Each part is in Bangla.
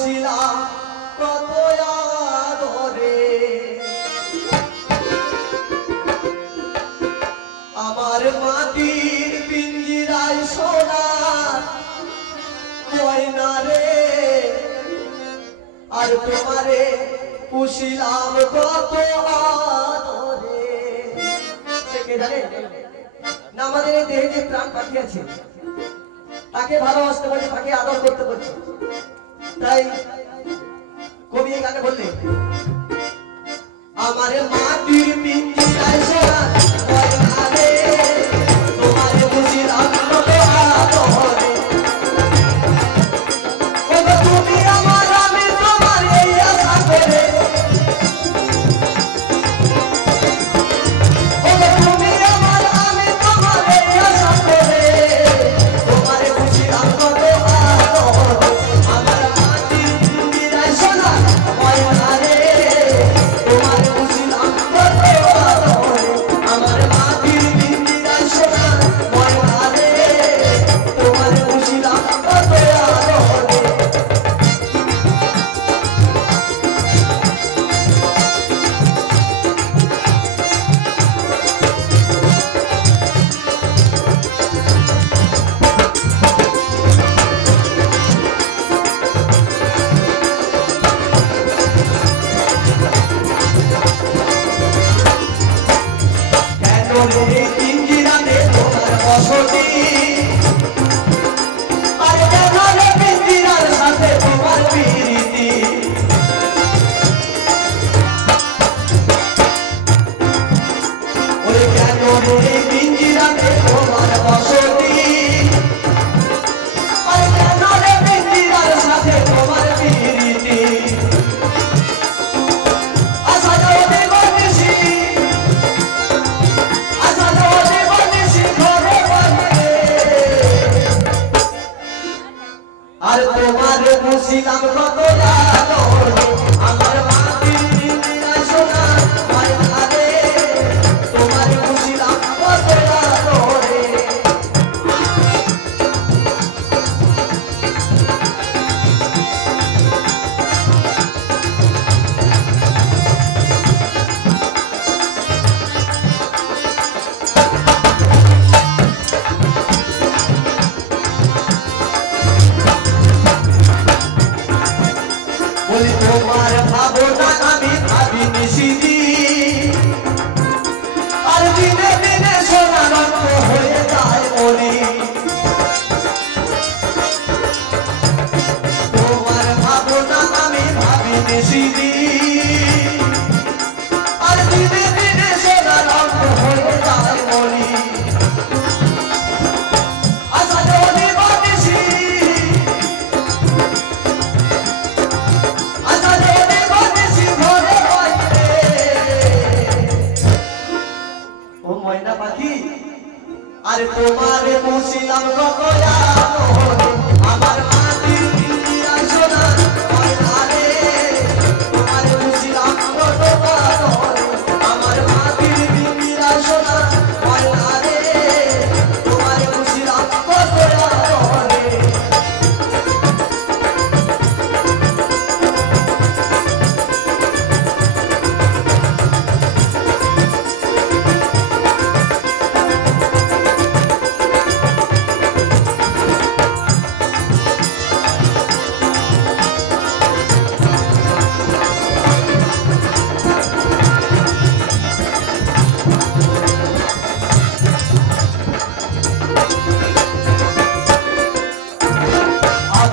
শিলা কতয়া আমার মাটির পিঞ্জিরায় সোনা রে। আর তোমারে পুষিলাম কত আদরে। সে না আমাদের এই দেহে যে প্রাণ পাখি আছে তাকে ভালোবাসতে পারছে তাকে আদর করতে পারছে তাই কবি গানে বললে আমার মা Sita Prata. ওই তোমার ভাবনা আমি ভাবি মিশিনি আর দিনে দিনে সোনা রক্ত হয়ে যায় মনে। তোমার ভাবনা আমি ভাবি মিশিনি আর তোমার মুসিলাম কত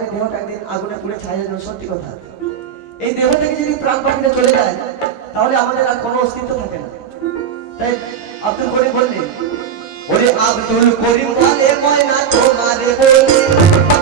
একদিন আগুনে পুড়ে ছাই যাবে সত্যি কথা। এই দেহ থেকে যদি প্রাণ পাখিটা চলে যায়, তাহলে আমাদের আর কোনো অস্তিত্ব থাকে না। তাই আব্দুল করিম বললেন, ওরে আব্দুল করিম বলে ময়না তোমারে বলে